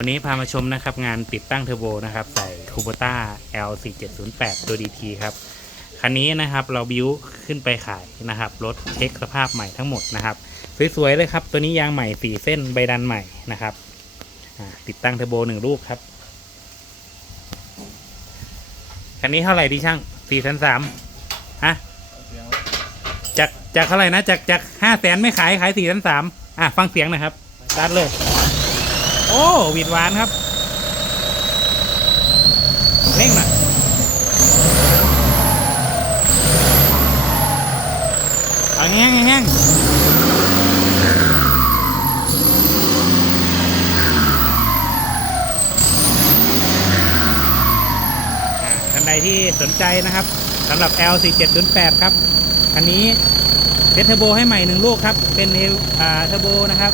วันนี้พามาชมนะครับงานติดตั้งเทอร์โบนะครับใส่คู b ต้า L4708 ตัว DT ครับ คันนี้นะครับเราบิวขึ้นไปขายนะครับรถเช็คสภาพใหม่ทั้งหมดนะครับ สวยๆเลยครับ ตัวนี้ยางใหม่4เส้นใบดันใหม่นะครับติดตั้งเทอร์โบหนึ่งลูกครับ คันนี้เท่าไหร่ดีช่าง4 3 0 0ฮะจากจากเท่าไหร่นะจากจากห้าแสนไม่ขายขายสี่แสนสามอะฟังเสียงนะครับตัดเลย โอ้หวีดหวานครับเร่งหน่อยเอาแห้งแห้งอ่าท่านใดที่สนใจนะครับสำหรับ L4708 ครับ อันนี้เซตเทอร์โบให้ใหม่หนึ่งลูกครับ เป็นเอลอ่าเทอร์โบนะครับ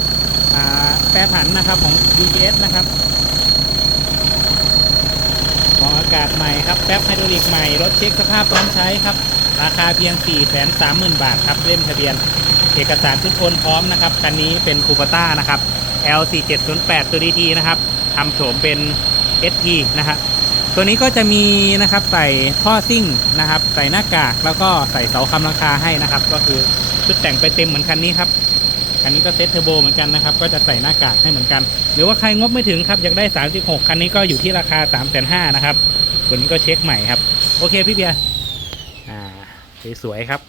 แปรผันนะครับของ DGS นะครับของอากาศใหม่ครับแป๊บไฮดรอลิกใหม่รถเช็คสภาพพร้อมใช้ครับ ราคาเพียง 4 3 0 0 0 0 บาทครับเล่มทะเบียน เอกสารทุกคนพร้อมนะครับคันนี้เป็นคูปต้านะครับ L4708 ตัว DT นะครับทำโฉมเป็น ST นะครับตัวนี้ก็จะมีนะครับใส่ท่อซิ่งนะครับ ใส่หน้ากากแล้วก็ใส่เสาคำราคาให้นะครับ ก็คือชุดแต่งไปเต็มเหมือนคันนี้ครับ คันนี้ก็เซ็ตเทอร์โบเหมือนกันนะครับก็จะใส่หน้ากากให้เหมือนกัน หรือว่าใครงบไม่ถึงครับอยากได้ 36 คันนี้ก็อยู่ที่ราคา 3 5 0 0 0นะครับตัวนี้ก็เช็คใหม่ครับ โอเคพี่เบียร์อ่าสวยๆครับ